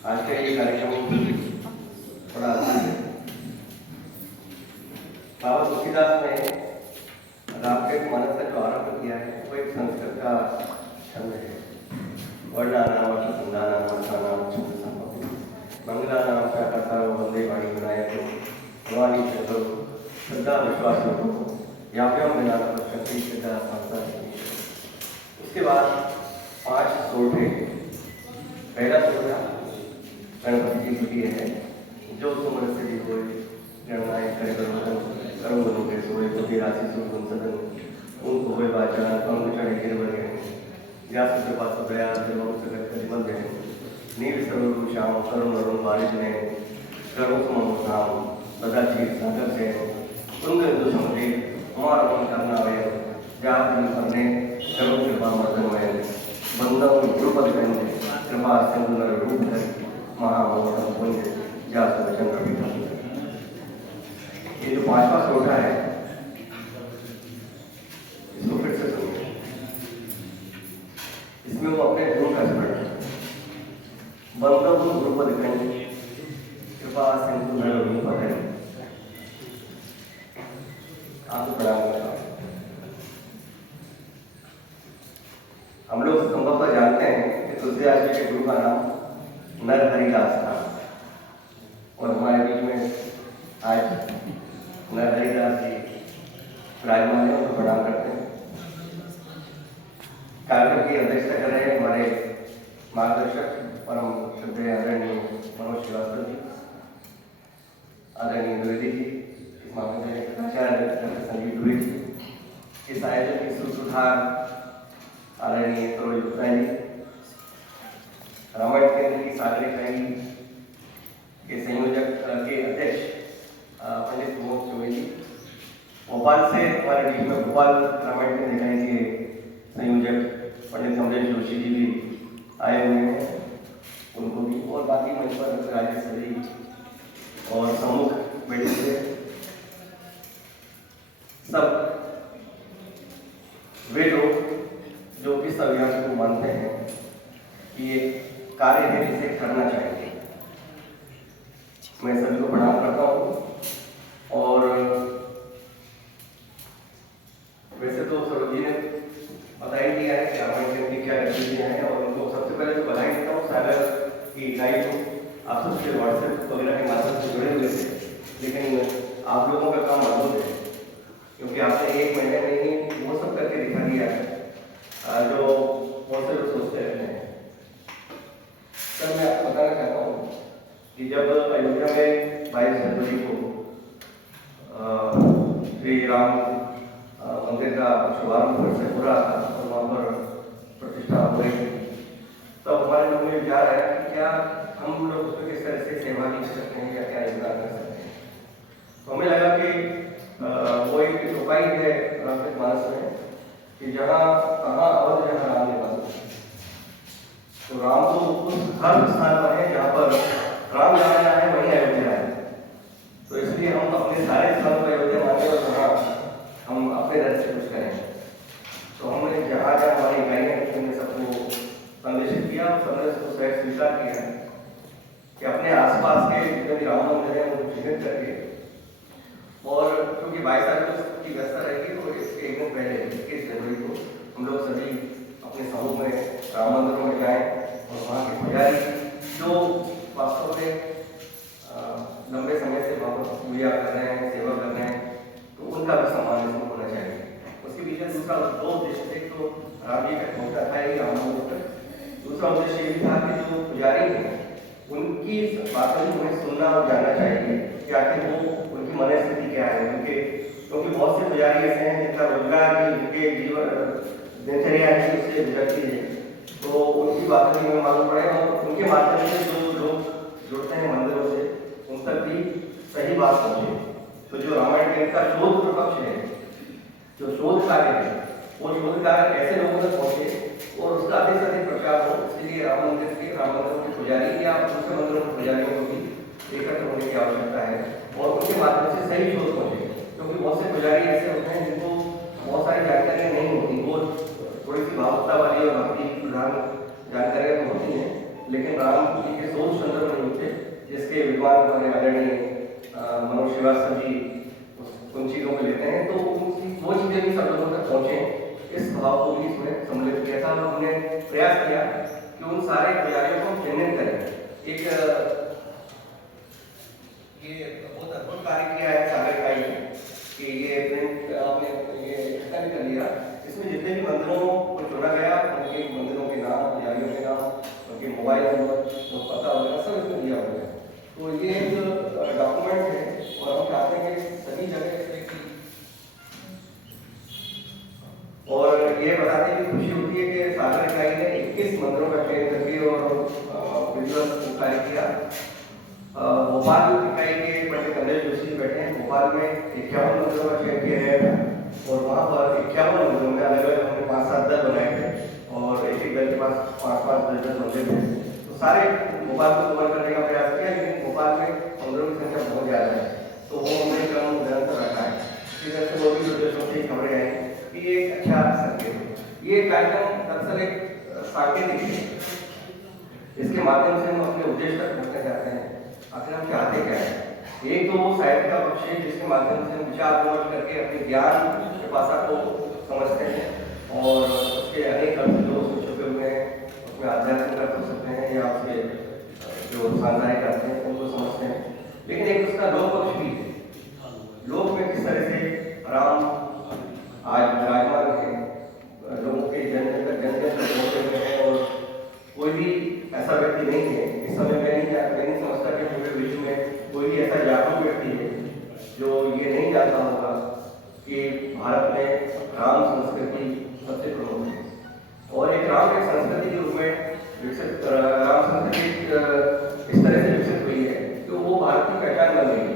आज का ये कार्यक्रम बड़ा अच्छा है। बाबा तुलसीदास ने रामकृत मानस का जो आरंभ किया है वो एक संस्कृत का छंद है। वर्णानाम वसुंधरानाम वंशानाम छंद संभव मंगलानाम प्रातःकालो वंदे वाणी विनायको भवानी चतुर श्रद्धा विश्वास याभ्याम विनाश शक्ति श्रद्धा संसार। उसके बाद 5 सोठे। पहला सोठा गणपति जी के लिए है। जो सुमर से भी कोई गणनाएं करे करूँ के सोए तो राशि सुन सदन उनको हुए वाचा पंग चढ़े गिरवरे व्यास के पास दया देवों से करिमल दे नील सर्व श्याम करुण अरुण बारिश ने करुण सुमन धाम बदा चीज सागर से तुंग दुष्मते हमारा मन करना वे जात दिन करने करुण कृपा मर्दन में बंदव द्रुपद गंधे कृपा सिंधुनर रूप धर महामोहन पुंज जात वचन कविता। ये जो 5वां सोठा है इसको फिर से सुनिए। इसमें वो अपने गुरु का स्मरण बंदव द्रुपद गंधे कृपा सिंधुनर रूप धर। आपको प्रणाम करता हूँ। हम लोग संभवतः जानते हैं कि तुलसीदास जी के गुरु का नाम नरहरिदास था और हमारे बीच में आज नरहरिदास जी विराजमान है, उनको प्रणाम करते हैं। कार्यक्रम की अध्यक्षता कर रहे हैं हमारे मार्गदर्शक परम श्रद्धेय आदरणीय मनोज श्रीवास्तव जी, आदरणीय द्विवेदी जी, इस मामले में आचार्य संजीव दुबे जी, इस आयोजन की सुधार आदरणीय सरोज गुप्ता जी, रामायण केंद्र की सागरी इकाई के संयोजक के अध्यक्ष पंडित मोहन चौबे जी, भोपाल से हमारे बीच में भोपाल रामायण केंद्र इकाई के संयोजक पंडित कमलेश जोशी जी भी आए हुए हैं, उनको भी, और बाकी मंच पर राजेश सरी और सम्मुख बैठे हुए सब वे लोग जो इस अभियान को मानते हैं कि ये कार्य है जिसे करना चाहिए। मैं सभी को प्रणाम करता हूँ। और वैसे तो सरोज जी ने बता ही दिया है कि रामायण केंद्र की क्या गतिविधियाँ हैं, और उनको सबसे पहले तो बधाई देता हूँ। सागर की इकाई को आप सबसे व्हाट्सएप वगैरह के माध्यम से जुड़े हुए थे, लेकिन आप लोगों का काम अद्भुत है क्योंकि आपने 1 महीने में ही वो सब करके दिखा दिया है जो बहुत से लोग सोचते रहते हैं। सर, मैं आपको बताना चाहता हूँ कि जब अयोध्या में 22 जनवरी को श्री राम मंदिर का शुभारंभ फिर से हो रहा था और वहाँ पर प्रतिष्ठा हो रही थी, तब हमारे मन में विचार आया कि क्या हम लोग उसमें किस तरह से सहभागी कर सकते हैं या क्या योगदान कर सकते हैं। तो हमें लगा कि वो एक उपाय है रामकृत मानस में कि जहाँ कहाँ और जहाँ राम निवास, तो राम तो उस हर स्थान पर है जहाँ पर राम जाना है वहीं अयोध्या है। तो इसलिए हम अपने सारे स्थानों पर अयोध्या माने और वहाँ हम अपने दर से कुछ करें। तो हमने जहाँ जहाँ हमारी इकाइयाँ हैं हमने सबको संदेशित किया और सबने उसको सहज स्वीकार किया कि अपने आसपास के जितने भी राम मंदिर हैं उनको चिन्हित करके, और क्योंकि 22 तारीख की व्यवस्था रहेगी तो इसके 1 दिन पहले 21 जनवरी को हम लोग सभी अपने समूह में राम मंदिरों में जाएं और वहाँ के पुजारी जो वास्तव में लंबे समय से वहाँ पर पूजा कर रहे हैं, सेवा कर रहे हैं, तो उनका भी सम्मान इसमें होना चाहिए। उसके पीछे दूसरा 2 उद्देश्य थे। तो राम जी का पहुँचा था ही राम मंदिर पर, दूसरा उद्देश्य ये भी था कि जो पुजारी हैं उनकी बातों को हमें सुनना और जानना चाहिए कि आखिर वो उनकी मनस्थिति क्या है उनके, क्योंकि बहुत से पुजारी ऐसे हैं जिनका रोजगार भी उनके जीवन दिनचर्या है उससे गुजरती है, तो उनकी बातें भी हमें मालूम पड़े और उनके माध्यम से जो लोग जुड़ते हैं मंदिरों से उन तक भी सही बात पहुँचे। तो जो रामायण केंद्र का शोध पक्ष है, जो शोध कार्य है, वो शोध कार्य ऐसे लोगों तक पहुँचे और उसका अधिक से अधिक प्रचार हो। इसलिए राम मंदिरों के पुजारी या दूसरे मंदिरों के पुजारियों को भी एकत्र होने की आवश्यकता है और उनके माध्यम से सही शोध पहुँचे, क्योंकि बहुत से पुजारी ऐसे होते हैं जिनको बहुत सारी जानकारियाँ नहीं होती, वो थोड़ी सी भावुकता वाली और भक्ति प्रधान जानकारियाँ तो होती हैं, लेकिन राम जी के सोच चंद्र में नहीं थे, जिसके विद्वान हमारे आदरणीय मनोज श्रीवास्तव जी उन चीज़ों को लेते हैं, तो वो चीज़ें भी सब लोगों तक पहुँचे। इस भाव को भी इसमें सम्मिलित किया था और हमने प्रयास किया कि उन सारे तैयारियों को चिन्हित करें। एक ये बहुत अद्भुत कार्य किया है सागर इकाई ने कि ये प्रिंट आपने ये इकट्ठा भी कर लिया। इसमें जितने भी मंदिरों को चुना गया, उनके मंदिरों के नाम, पुजारियों के नाम, उनके मोबाइल नंबर, पता वगैरह सब इसमें दिया हुआ है। तो ये एक डॉक्यूमेंट है और हम चाहते हैं कि सभी जगह इस की, और ये बताते हुए खुशी होती है कि सागर इकाई ने 21 मंदिरों का चयन करके और विधिवत कार्य किया। भोपाल इकाई के पंडित कमलेश जोशी बैठे हैं। भोपाल में 51 मंदिरों का चयन किया गया था और वहाँ पर 51 मंदिरों में अलग अलग हमने 5-7 दल बनाए थे और एक एक दल के पास 5-5 दर्जन मंदिर थे। तो सारे भोपाल को कवर करने का प्रयास किया, लेकिन भोपाल में मंदिरों की संख्या बहुत ज़्यादा है, तो वो हमने क्रम निरंतर रखा है। इसी तरह से वो भी प्रदेशों से खबरें आई कि ये एक अच्छा संकेत है। ये कार्यक्रम दरअसल एक सांकेतिक है, इसके माध्यम से हम अपने उद्देश्य तक पहुँचना चाहते हैं। आखिर हम चाहते क्या है? एक तो वो साहित्य का पक्ष है जिसके माध्यम से हम विचार विमर्श करके अपने ज्ञान के पासा को समझते हैं और उसके अनेक अर्थ जो उसमें छुपे हुए हैं, उसमें आध्यात्मिक अर्थ हो सकते हैं या उसके जो सांसारिक अर्थ हैं उनको समझते हैं। लेकिन एक उसका लोक पक्ष भी है। लोक में किस तरह से राम आज विराजमान है, लोगों के जन तक पहुंचे हुए हैं और कोई भी ऐसा व्यक्ति नहीं है इस समय मैं नहीं समझता कि पूरे विश्व में कोई भी ऐसा जागरूक व्यक्ति है जो ये नहीं जानता होगा कि भारत में राम संस्कृति सबसे प्रमुख है और एक राम एक संस्कृति के रूप में विकसित राम संस्कृति इस तरह से विकसित हुई है कि वो भारत की पहचान बन गई है।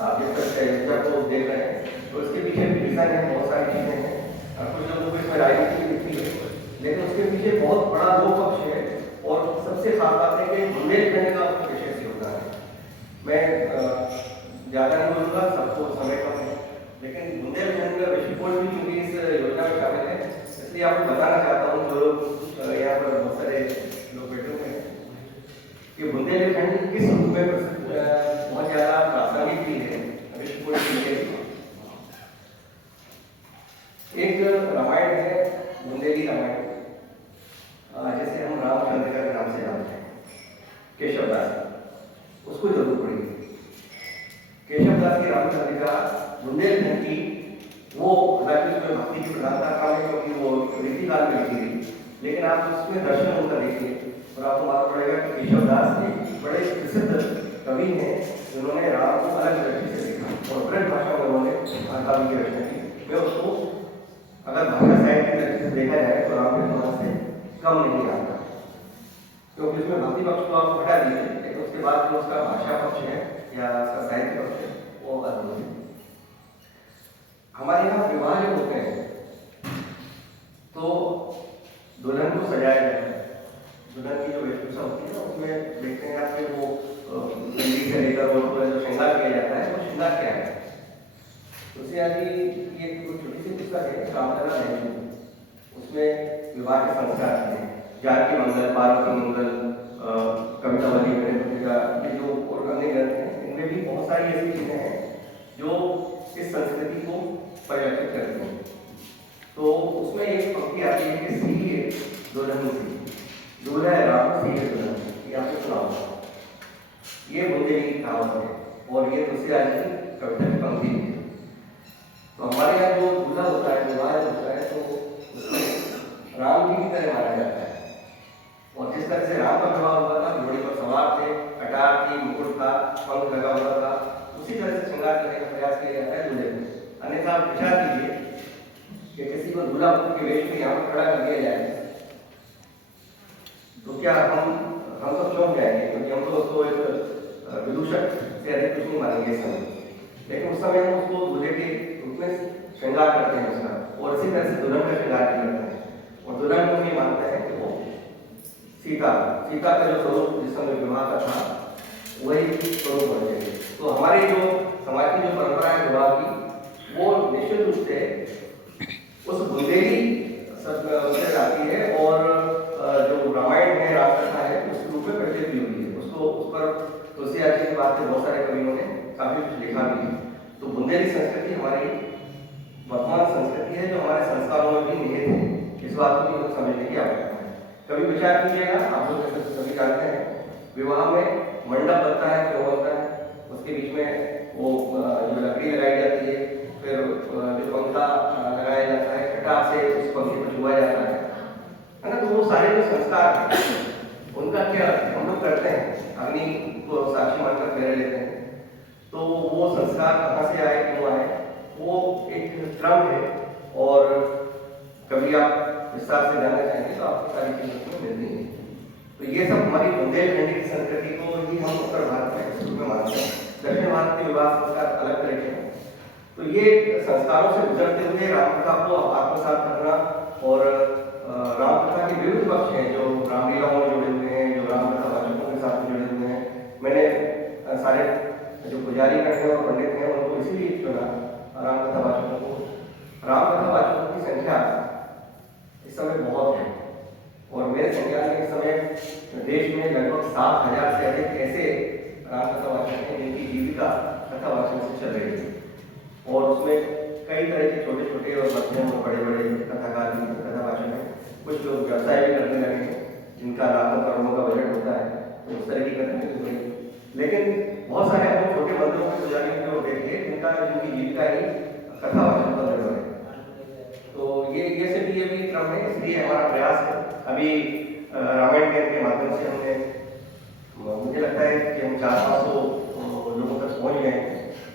आप जिस तरह से अयोध्या को देख रहे हैं तो इसके पीछे भी रीजन है, बहुत सारी चीज़ें हैं। कुछ लोगों को इसमें राजनीति दिखती है, लेकिन उसके पीछे बहुत बड़ा लोक पक्ष है और सबसे खास बात है कि बुंदेलखंड का उसका विशेष योगदान है। मैं ज़्यादा नहीं बोलूँगा, सबको समय कम है, लेकिन बुंदेलखंड का विश्वकोश भी क्योंकि इस योजना में शामिल है, इसलिए आपको बताना चाहता हूँ जो यहाँ पर बहुत सारे लोग बैठे हुए हैं कि बुंदेलखंड किस रूप में बहुत ज़्यादा प्रासंगिक भी है विश्वकोश के लिए। एक रामायण है, बुंदेली रामायण, जैसे हम रामचंद्र के नाम से जानते हैं, केशवदास, उसको जरूर पढ़िए। केशवदास की रामचंद्रिका बुंदेलखंड की वो हालांकि उसमें भक्ति की प्रधानता कम है क्योंकि वो रीतिकाल में लिखी गई, लेकिन आप उसमें दर्शन उनका देखिए और आपको मालूम पड़ेगा कि केशवदास एक बड़े प्रसिद्ध कवि हैं जिन्होंने राम को अलग दृष्टि से देखा और ब्रज भाषा में उन्होंने काव्य की रचना की। मैं उसको अगर भाषा साहित्य की दृष्टि से देखा जाए तो राम के समाज से कम नहीं आता, क्योंकि उसमें भक्ति पक्ष को आप हटा दीजिए, लेकिन उसके बाद जो उसका भाषा पक्ष है या उसका साहित्य पक्ष है वो अद्भुत है। हमारे यहाँ विवाह जब होते हैं तो दुल्हन को सजाया जाता है। दुल्हन की जो वेशभूषा होती है ना उसमें देखते हैं आपके वो गंदी से लेकर और जो श्रृंगार किया जाता है वो श्रृंगार क्या है। उससे आगे ये छोटी सी पुस्तक है रामलला है, उसमें विवाह के संस्कार हैं, जानकी मंगल, पार्वती मंगल, कवितावली, गणपतिका, ये जो और अन्य ग्रंथ हैं इनमें भी बहुत सारी ऐसी चीज़ें हैं जो इस संस्कृति को परिलक्षित करती हैं। तो उसमें एक पंक्ति आती है कि सीए दुल्हन सी, दूल्हा है राम, सीए दुल्हन, ये आपने सुना होगा। ये बुंदेली की कहावत है और ये तुलसीदास की कविता की पंक्ति है। तो हमारे यहाँ जो दूल्हा होता है, विवाह होता है, तो राम जी की तरह माना जाता है और जिस तरह से राम का विवाह हुआ था, घोड़े पर सवार थे, कटार थी, मुकुट था, पंख लगा हुआ था, उसी तरह से श्रृंगार करने का प्रयास किया जाता है दूल्हे को। अन्यथा आप विचार कीजिए कि किसी को दूल्हा के वेश में यहाँ खड़ा कर दिया जाए तो क्या हम तो चौंक जाएंगे, क्योंकि हम तो उसको एक विदूषक से अधिक कुछ नहीं मानेंगे इस समय। लेकिन उस समय हम उसको दूल्हे के रूप में श्रृंगार करते हैं उसका, और इसी तरह से दुल्हन का श्रृंगार भी करते हैं और दुल्हन को ये मानते हैं कि वो सीता का जो स्वरूप जिस समय विवाह का था वही स्वरूप होना चाहिए। तो हमारी जो समाज की जो परंपरा है विवाह की, वो निश्चित रूप से उस बुंदेली से आती है और जो रामायण है, रामकथा है, हिसाब से बहुत सारे कवियों ने काफ़ी कुछ लिखा भी है। तो बुंदेली संस्कृति हमारी वर्तमान संस्कृति है जो हमारे संस्कारों में भी निहित है। इस बात को भी लोग समझने की आवश्यकता है। कभी विचार कीजिएगा, आप लोग जैसे सभी जानते हैं विवाह में मंडप बनता है, क्यों बनता है? उसके बीच में वो जो लकड़ी लगाई जाती है, फिर जो पंखा लगाया जाता है, खटाक से उस पंखे को छुआ जाता है ना। तो वो सारे जो संस्कार हैं उनका क्या हम लोग करते हैं, अग्नि को साक्षी मानकर फेरे लेते हैं। तो वो संस्कार कहाँ से आए, क्यों आए, वो एक क्रम है। और कभी आप विस्तार से जानना चाहेंगे तो आपको सारी चीज़ें उसमें मिलती हैं। तो ये सब हमारी बुंदेलखंडी की संस्कृति को ही हम उत्तर भारत में इस रूप में मानते हैं। दक्षिण भारत के विवाह संस्कार अलग तरीके हैं। तो ये संस्कारों से गुजरते हुए रामकथा को आत्मसात करना, और रामकथा के विविध पक्ष हैं जो रामलीलाओं में जुड़े हुए हैं, जो रामकथा वाचकों के साथ जुड़े हुए हैं। मैंने सारे जो पुजारी हैं और पंडित हैं उनको इसीलिए चुना रामकथा वाचकों को। रामकथा वाचकों की संख्या इस समय बहुत है, और मेरे संज्ञान में इस समय देश में लगभग 7,000 से अधिक ऐसे रामकथा वाचक हैं जिनकी जीविका कथा वाचन से चल रही है। और उसमें कई तरह के छोटे छोटे और मध्यम और बड़े बड़े कथाकार भी कथा वाचक हैं। कुछ लोग व्यवसाय भी करने लगे हैं जिनका लाखों करोड़ों का बजट होता है, तो उस तरह की कथाएं भी बड़ी। लेकिन बहुत सारे अपने छोटे मंदिरों के पुजारियों को देखिए जिनकी जीविका ही कथा वाचन पर निर्भर है। तो ये से भी ये भी क्रम है, इसलिए हमारा प्रयास है। अभी रामायण के माध्यम से हमने, मुझे लगता है कि हम 400-500 लोगों तक पहुँच गए हैं,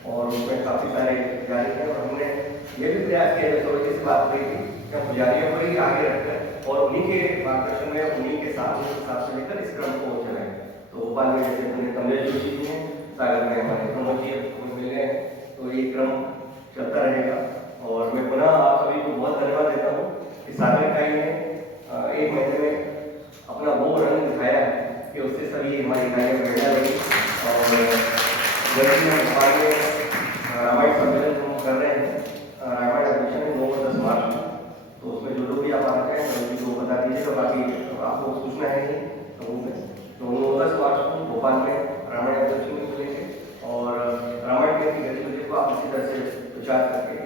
और उसमें काफ़ी सारे पुजारी हैं। और हमने ये भी प्रयास किया है, थोड़ी सी बात कही थी कि हम पुजारियों को ही आगे रखकर और उन्हीं के मार्गदर्शन में उन्हीं के साथ लेकर इस क्रम को चलाएं। तो भोपाल में जैसे हमने कमलेश जोशी जी हैं, सागर में हमारे प्रमोद जी मिल गए, तो ये क्रम चलता रहेगा। और मैं पुनः आप सभी को बहुत धन्यवाद देता हूँ कि सागर इकाई ने 1 महीने में अपना वो रंग दिखाया है कि उससे सभी हमारी इकाइयाँ बढ़ने लगी। और जैसे में भोपाल में रामायण सम्मेलन हम कर रहे हैं, रामायण अधिवेशन है 9 और 10 मार्च में, तो उसमें जो लोग भी आप आते हैं उनको तो बता दीजिएगा। बाकी आपको सूचना है नहीं लोगों में, तो 9-10 मार्च को भोपाल में रामायण अधिवेशन में मिलेंगे, और रामायण की गतिविधि को आप इसी तरह से विचार करके